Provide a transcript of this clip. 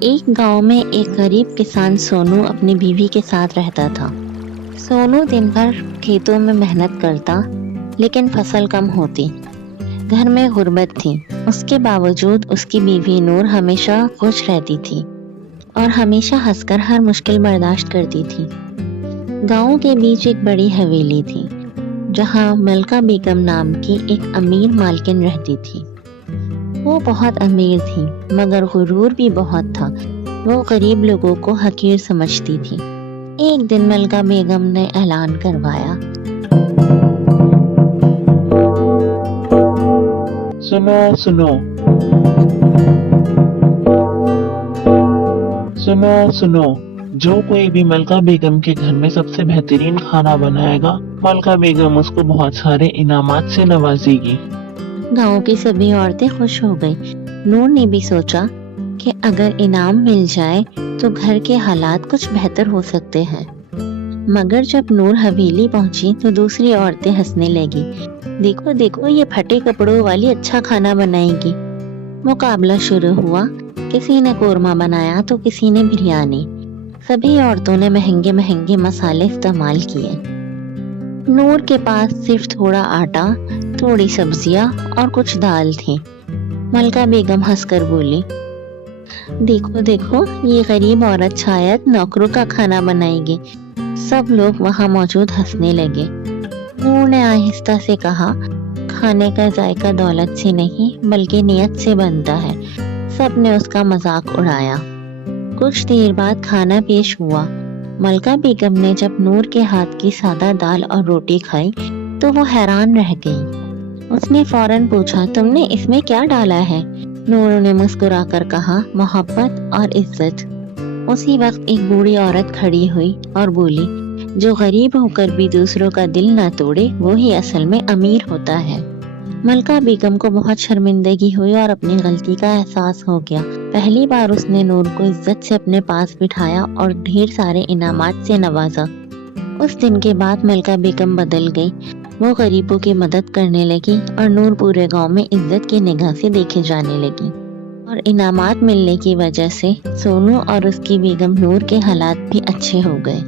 ایک گاؤں میں ایک غریب کسان سونو اپنی بیوی کے ساتھ رہتا تھا۔ سونو دن بھر کھیتوں میں محنت کرتا لیکن فصل کم ہوتی۔ گھر میں غربت تھی، اس کے باوجود اس کی بیوی نور ہمیشہ خوش رہتی تھی اور ہمیشہ ہنس کر ہر مشکل برداشت کرتی تھی۔ گاؤں کے بیچ ایک بڑی حویلی تھی جہاں ملکہ بیگم نام کی ایک امیر مالکن رہتی تھی۔ وہ بہت امیر تھی مگر غرور بھی بہت تھا۔ وہ غریب لوگوں کو حقیر سمجھتی تھی۔ ایک دن ملکہ بیگم نے اعلان کروایا، سنو سنو سنو سنو جو کوئی بھی ملکہ بیگم کے گھر میں سب سے بہترین کھانا بنائے گا، ملکہ بیگم اس کو بہت سارے انعامات سے نوازے گی۔ گاؤں کی سبھی عورتیں خوش ہو گئی۔ نور نے بھی سوچا کہ اگر انعام مل جائے تو گھر کے حالات کچھ بہتر ہو سکتے ہیں۔ مگر جب نور حویلی پہنچی تو دوسری عورتیں ہنسنے لگی۔ دیکھو دیکھو، یہ پھٹے کپڑوں والی اچھا کھانا بنائے گی۔ مقابلہ شروع ہوا۔ کسی نے قورمہ بنایا تو کسی نے بریانی۔ سبھی عورتوں نے مہنگے مہنگے مسالے استعمال کیے۔ نور کے پاس صرف تھوڑا آٹا، تھوڑی سبزیاں اور کچھ دال تھی۔ ملکہ بیگم ہنس کر بولی، دیکھو دیکھو، یہ غریب عورت شاید نوکروں کا کھانا بنائے گی۔ سب لوگ وہاں موجود ہنسنے لگے۔ نور نے آہستہ سے کہا، کھانے کا ذائقہ دولت سے نہیں بلکہ نیت سے بنتا ہے۔ سب نے اس کا مذاق اڑایا۔ کچھ دیر بعد کھانا پیش ہوا۔ ملکہ بیگم نے جب نور کے ہاتھ کی سادہ دال اور روٹی کھائی تو وہ حیران رہ گئی۔ اس نے فوراً پوچھا، تم نے اس میں کیا ڈالا ہے؟ نور نے مسکرا کر کہا، محبت اور عزت۔ اسی وقت ایک بوڑھی عورت کھڑی ہوئی اور بولی، جو غریب ہو کر بھی دوسروں کا دل نہ توڑے وہی اصل میں امیر ہوتا ہے۔ ملکہ بیگم کو بہت شرمندگی ہوئی اور اپنی غلطی کا احساس ہو گیا۔ پہلی بار اس نے نور کو عزت سے اپنے پاس بٹھایا اور ڈھیر سارے انعامات سے نوازا۔ اس دن کے بعد ملکہ بیگم بدل گئی۔ وہ غریبوں کی مدد کرنے لگی اور نور پورے گاؤں میں عزت کی نگاہ سے دیکھے جانے لگی۔ اور انعامات ملنے کی وجہ سے سونو اور اس کی بیگم نور کے حالات بھی اچھے ہو گئے۔